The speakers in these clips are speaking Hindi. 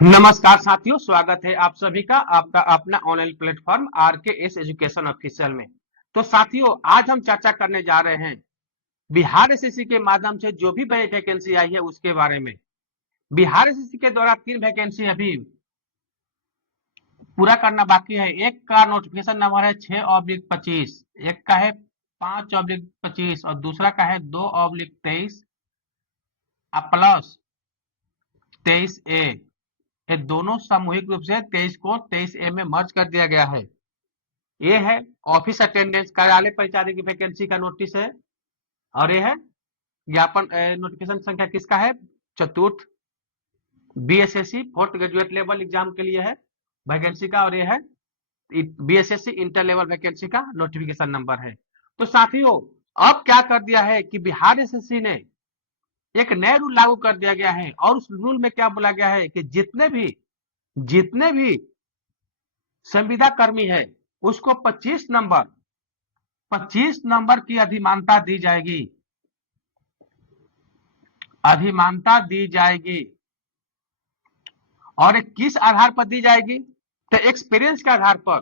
नमस्कार साथियों, स्वागत है आप सभी का आपका अपना online platform RKS education official में। तो साथियों, आज हम चर्चा करने जा रहे हैं बिहार एसएससी के माध्यम से जो भी वैकेंसी आई है उसके बारे में। बिहार एसएससी के द्वारा 3 वैकेंसी अभी पूरा करना बाकी है। एक का नोटिफिकेशन नंबर है 6/25, एक का है 5/25 और दूसरा का है 2/23 प्लस 23A। ये दोनों सामूहिक रूप से 23 को 23A में मर्ज कर दिया गया है। ये है ऑफिस अटेंडेंस कार्यालय परिचारी की वैकेंसी का नोटिस है। और ये है ज्ञापन नोटिफिकेशन संख्या किसका है? चतुर्थ BSSC fourth graduate level exam के लिए है वैकेंसी का। और ये है बीएसएससी इंटर लेवल वैकेंसी का नोटिफिकेशन नंबर है। तो साथियों, अब क्या कर दिया है कि बिहार एसएससी ने एक नया रूल लागू कर दिया गया है। और उस रूल में क्या बोला गया है कि जितने भी संविदा कर्मी है उसको 25 नंबर की अधिमानता दी जाएगी। और ये किस आधार पर दी जाएगी? तो एक्सपीरियंस के आधार पर।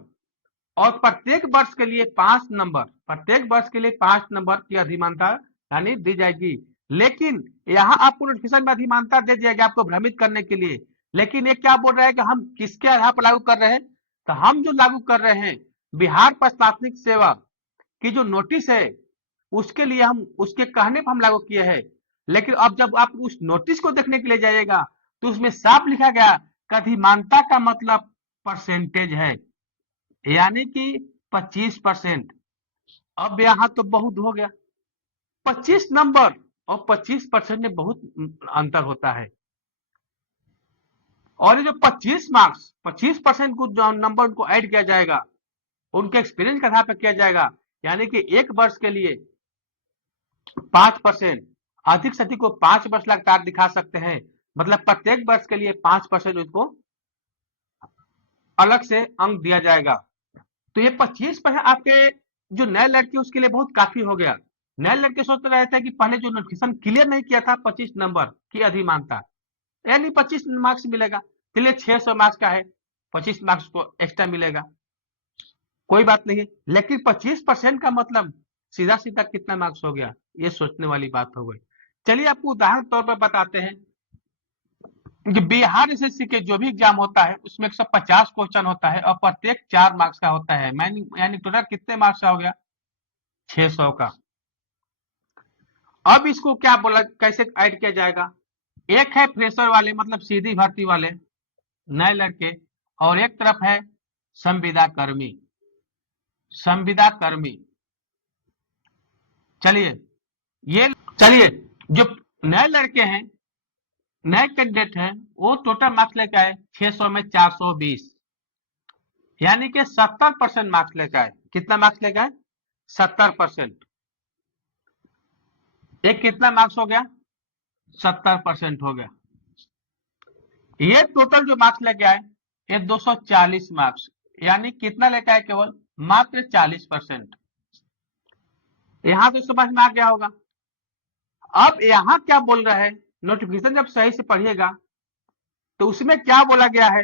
और प्रत्येक वर्ष के लिए 5 नंबर की अधिमानता यानी दी जाएगी। लेकिन यहाँ आपको नोटिफिकेशन में अधिमानता दे दिया गया आपको भ्रमित करने के लिए। लेकिन ये क्या बोल रहा है कि हम किसके आधार पर लागू कर रहे हैं? तो हम जो लागू कर रहे हैं बिहार प्रशासनिक सेवा की जो नोटिस है उसके लिए हम उसके कहने पर हम लागू किए हैं। लेकिन अब जब आप उस नोटिस को देखने के लिए जाइएगा तो उसमें साफ लिखा गया कि अधिमानता का मतलब परसेंटेज है, यानी कि 25%। अब यहाँ तो बहुत हो गया। 25 नंबर और 25% में बहुत अंतर होता है। और ये जो 25 मार्क्स 25% को जो नंबर उनको ऐड किया जाएगा उनके एक्सपीरियंस के आधार पर किया जाएगा। यानी कि एक वर्ष के लिए 5%, अधिक से अधिक को 5 वर्ष लगातार दिखा सकते हैं। मतलब प्रत्येक वर्ष के लिए 5% उसको अलग से अंक दिया जाएगा। तो ये 25% आपके जो नए लड़के उसके लिए बहुत काफी हो गया। नए लड़के सोच रहे थे कि पहले जो नोटिफिकेशन क्लियर नहीं किया था 25 नंबर की अधिमानता यानी 25 मार्क्स मिलेगा। चलिए 600 मार्क्स का है, 25 मार्क्स को एक्स्ट्रा मिलेगा, कोई बात नहीं। लेकिन 25% का मतलब सीधा सीधा कितना मार्क्स हो गया, ये सोचने वाली बात हो गई। चलिए आपको उदाहरण तौर पर बताते हैं कि बिहार एसएससी के जो भी एग्जाम होता है उसमें 150 क्वेश्चन होता है और प्रत्येक 4 मार्क्स का होता है। यानी टोटल कितने मार्क्स का हो गया? 600 का। अब इसको क्या बोला, कैसे ऐड किया जाएगा? एक है फ्रेशर वाले मतलब सीधी भर्ती वाले नए लड़के, और एक तरफ है संविदा कर्मी। संविदा कर्मी चलिए ये चलिए जो नए लड़के हैं, नए कैंडिडेट हैं, वो टोटल मार्क्स लेके आए 600 में 420, यानी कि 70% मार्क्स लेके आए। कितना मार्क्स लेके आए? 70%। ये कितना मार्क्स हो गया? 70% हो गया। ये टोटल जो मार्क्स लेके आए ये 240 मार्क्स, यानी कितना लेके आए? केवल मात्र 40%। यहां तो समझ में आ गया होगा। अब यहां क्या बोल रहा है, नोटिफिकेशन जब सही से पढ़िएगा तो उसमें क्या बोला गया है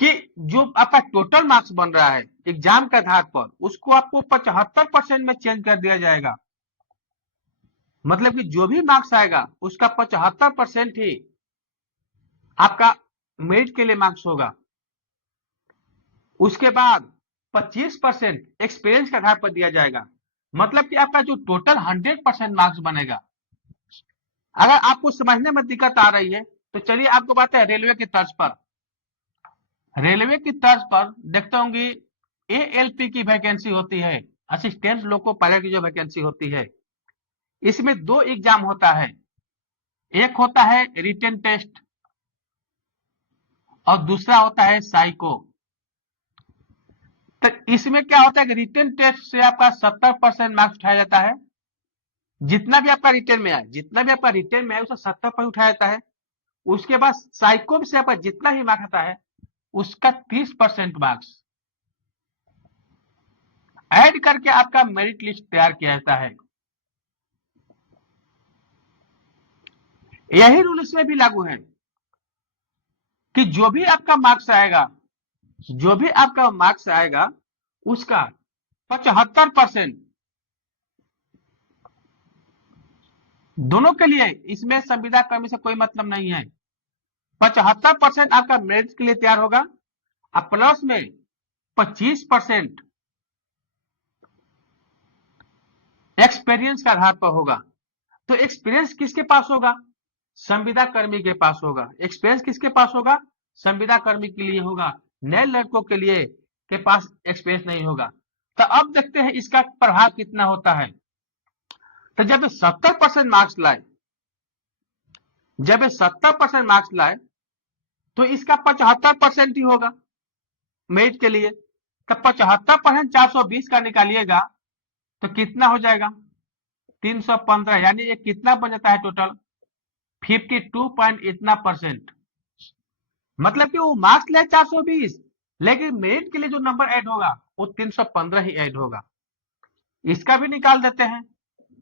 कि जो आपका टोटल मार्क्स बन रहा है एग्जाम के आधार पर उसको आपको 75% में चेंज कर दिया जाएगा। मतलब कि जो भी मार्क्स आएगा उसका 75% ही आपका मेरिट के लिए मार्क्स होगा। उसके बाद 25% एक्सपीरियंस के आधार पर दिया जाएगा। मतलब कि आपका जो टोटल 100% मार्क्स बनेगा। अगर आपको समझने में दिक्कत आ रही है तो चलिए आपको बात है रेलवे की तर्ज पर। रेलवे की तर्ज पर देखते होंगे ALP की वैकेंसी होती है, असिस्टेंट लोको पायलट की जो वैकेंसी होती है, इसमें 2 एग्जाम होता है। एक होता है रिटन टेस्ट और दूसरा होता है साइको। तो इसमें क्या होता है कि रिटन टेस्ट से आपका 70% मार्क्स उठाया जाता है। जितना भी आपका रिटर्न में आए, उसे 70% उठाया जाता है। उसके बाद साइको से आपका जितना ही मार्क्स आता है उसका 30% मार्क्स ऐड करके आपका मेरिट लिस्ट तैयार किया जाता है। यही रूल इसमें भी लागू है। कि जो भी आपका मार्क्स आएगा, जो भी आपका मार्क्स आएगा उसका 75% दोनों के लिए, इसमें संविदा कर्मी से कोई मतलब नहीं है। 75% आपका मेरिट के लिए तैयार होगा और प्लस में 25% एक्सपीरियंस के आधार पर होगा। तो एक्सपीरियंस किसके पास होगा? संविदा कर्मी के पास होगा। एक्सपीरियंस किसके पास होगा? संविदा कर्मी के लिए होगा। नए लड़कों के लिए के पास एक्सपीरियंस नहीं होगा। तो अब देखते हैं इसका प्रभाव कितना होता है। तो जब 70% मार्क्स लाए, जब 70% मार्क्स लाए तो इसका 75% ही होगा मेरिट के लिए। तो 75% 420 का निकालिएगा तो कितना हो जाएगा? 315, यानी ये कितना बन जाता है टोटल? 52 पॉइंट इतना परसेंट। मतलब कि वो मार्क्स ले 420, लेकिन मेरिट के लिए जो नंबर ऐड होगा वो 315 ही ऐड होगा। इसका भी निकाल देते हैं।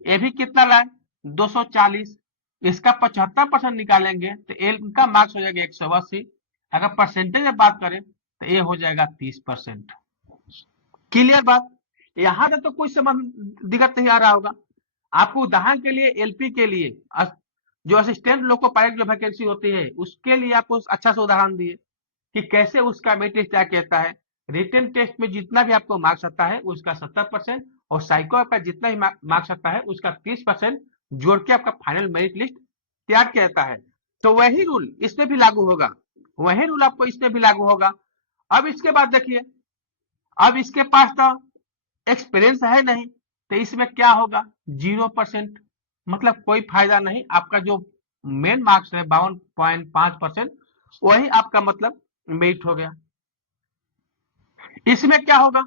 ये भी कितना लाए? 240। इसका 75% निकालेंगे तो इनका मार्क्स हो जाएगा 180। अगर परसेंटेज में बात करें तो ये हो जाएगा 30%। क्लियर बात? यहां तक तो कोई दिक्कत नहीं आ रहा होगा आपको। उदाहरण के लिए एलपी के लिए जो असिस्टेंट लोको पायलट जो वैकेंसी होती है उसके लिए आपको अच्छा सा उदाहरण दिए कि कैसे उसका मेरिट क्या कहता है। रिटन टेस्ट में जितना भी आपको मार्क्स आता है उसका 70% और साइको का जितना ही मार्क्स आता है उसका 30% जोड़ के आपका फाइनल मेरिट लिस्ट तैयार किया जाता है। तो वही रूल इसमें भी लागू होगा, वही रूल आपको इसमें भी लागू होगा। अब इसके बाद देखिए, अब इसके पास तो एक्सपीरियंस है नहीं तो इसमें क्या होगा? 0%। मतलब कोई फायदा नहीं। आपका जो मेन मार्क्स है 52.5% वही आपका मतलब मेरिट हो गया। इसमें क्या होगा?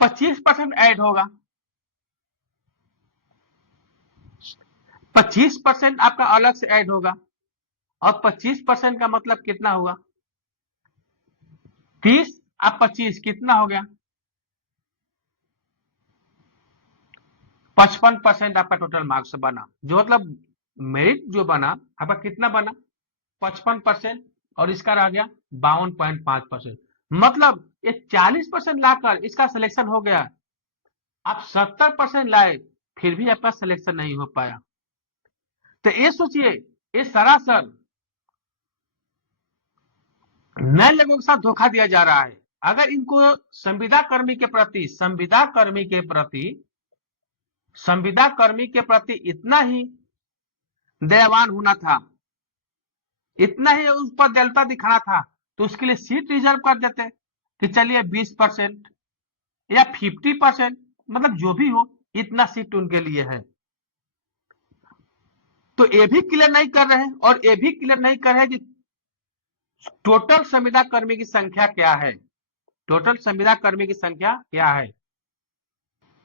25% ऐड होगा। 25% आपका अलग से ऐड होगा और 25% का मतलब कितना हुआ? 30 अब 25 कितना हो गया? 55% आपका टोटल मार्क्स बना। जो मतलब मेरिट जो बना आपका कितना बना? 55% और इसका रह गया 52.5%। मतलब ये 40% लाकर इसका सिलेक्शन हो गया। आप 70% लाए फिर भी आपका सिलेक्शन नहीं हो पाया। तो ये सोचिए, ये सरासर नए लोगों के साथ धोखा दिया जा रहा है। अगर इनको संविदा कर्मी के प्रति, संविदा कर्मी के प्रति इतना ही दयावान होना था, इतना ही उस पर दयालुता दिखाना था तो उसके लिए सीट रिजर्व कर देते कि चलिए 20% या 50%, मतलब जो भी हो इतना सीट उनके लिए है। तो ये भी क्लियर नहीं कर रहे हैं और ये भी क्लियर नहीं कर रहे कि टोटल संविदा कर्मी की संख्या क्या है। टोटल संविदा कर्मी की संख्या क्या है?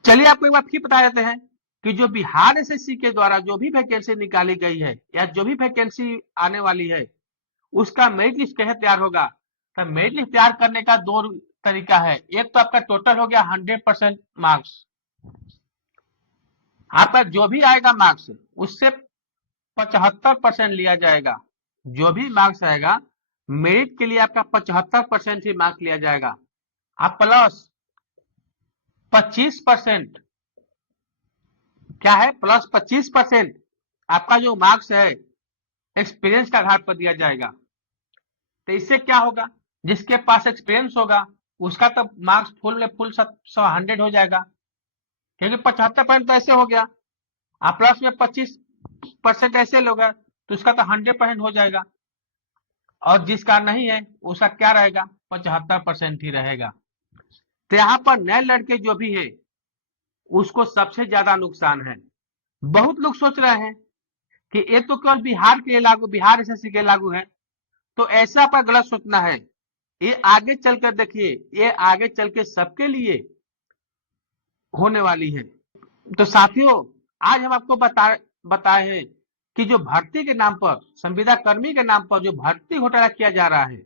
चलिए आपको एक बार फिर बता देते हैं कि जो बिहार एसएससी के द्वारा जो भी वैकेंसी निकाली गई है या जो भी वैकेंसी आने वाली है उसका मेरिट लिस्ट कैसे तैयार होगा। तो मेरिट लिस्ट तैयार करने का दो तरीका है। एक तो आपका टोटल हो गया 100% मार्क्स, आपका जो भी आएगा मार्क्स उससे 75% लिया जाएगा। जो भी मार्क्स आएगा मेरिट के लिए आपका 75% ही मार्क्स लिया जाएगा। आप प्लस 25% क्या है? प्लस 25% आपका जो मार्क्स है एक्सपीरियंस के आधार पर दिया जाएगा। तो इससे क्या होगा? जिसके पास एक्सपीरियंस होगा उसका तो मार्क्स फुल में फुल 100 हो जाएगा, क्योंकि 75% तो ऐसे हो गया। आप प्लस में 25% ऐसे लोगे तो उसका तो 100% हो जाएगा। और जिसका नहीं है उसका क्या रहेगा? 75% ही रहेगा। तो यहाँ पर नए लड़के जो भी है उसको सबसे ज्यादा नुकसान है। बहुत लोग सोच रहे हैं कि ये तो केवल बिहार के लिए लागू, बिहार एसएससी के लागू है। तो ऐसा पर गलत सोचना है। ये आगे चलकर देखिए, ये आगे चल के सबके लिए होने वाली है। तो साथियों, आज हम आपको बताए हैं कि जो भर्ती के नाम पर, संविदा कर्मी के नाम पर जो भर्ती घोटाला किया जा रहा है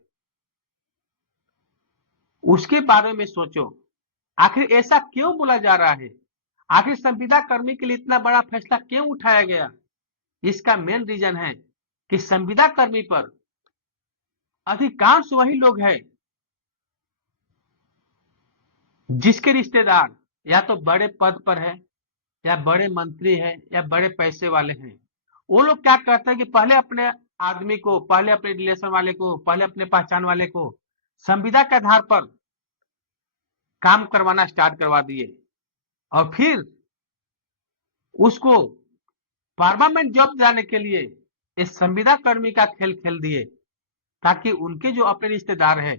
उसके बारे में सोचो। आखिर ऐसा क्यों बोला जा रहा है? आखिर संविदा कर्मी के लिए इतना बड़ा फैसला क्यों उठाया गया? इसका मेन रीजन है कि संविदा कर्मी पर अधिकांश वही लोग हैं जिसके रिश्तेदार या तो बड़े पद पर है, या बड़े मंत्री है, या बड़े पैसे वाले हैं। वो लोग क्या करते हैं कि पहले अपने आदमी को, पहले अपने रिलेशन वाले को, पहले अपने पहचान वाले को संविदा के आधार पर काम करवाना स्टार्ट करवा दिए, और फिर उसको परमानेंट जॉब दिलाने के लिए इस संविदा कर्मी का खेल खेल दिए, ताकि उनके जो अपने रिश्तेदार है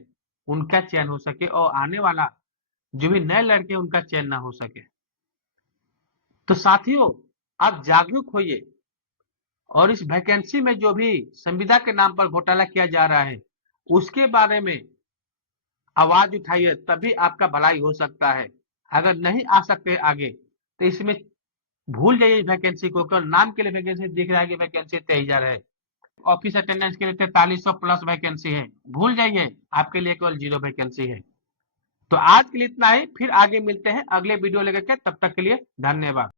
उनका चयन हो सके, और आने वाला जो भी नए लड़के उनका चयन ना हो सके। तो साथियों, आप जागरूक होइए, और इस वैकेंसी में जो भी संविदा के नाम पर घोटाला किया जा रहा है उसके बारे में आवाज उठाइए, तभी आपका भलाई हो सकता है। अगर नहीं आ सकते आगे तो इसमें भूल जाइए वैकेंसी को, केवल नाम के लिए वैकेंसी दिख रहा है कि वैकेंसी 23,000 है। ऑफिस अटेंडेंस के लिए 4300 प्लस वैकेंसी है, भूल जाइए, आपके लिए केवल 0 वैकेंसी है। तो आज के लिए इतना ही, फिर आगे मिलते हैं अगले वीडियो लेकर के, तब तक के लिए धन्यवाद।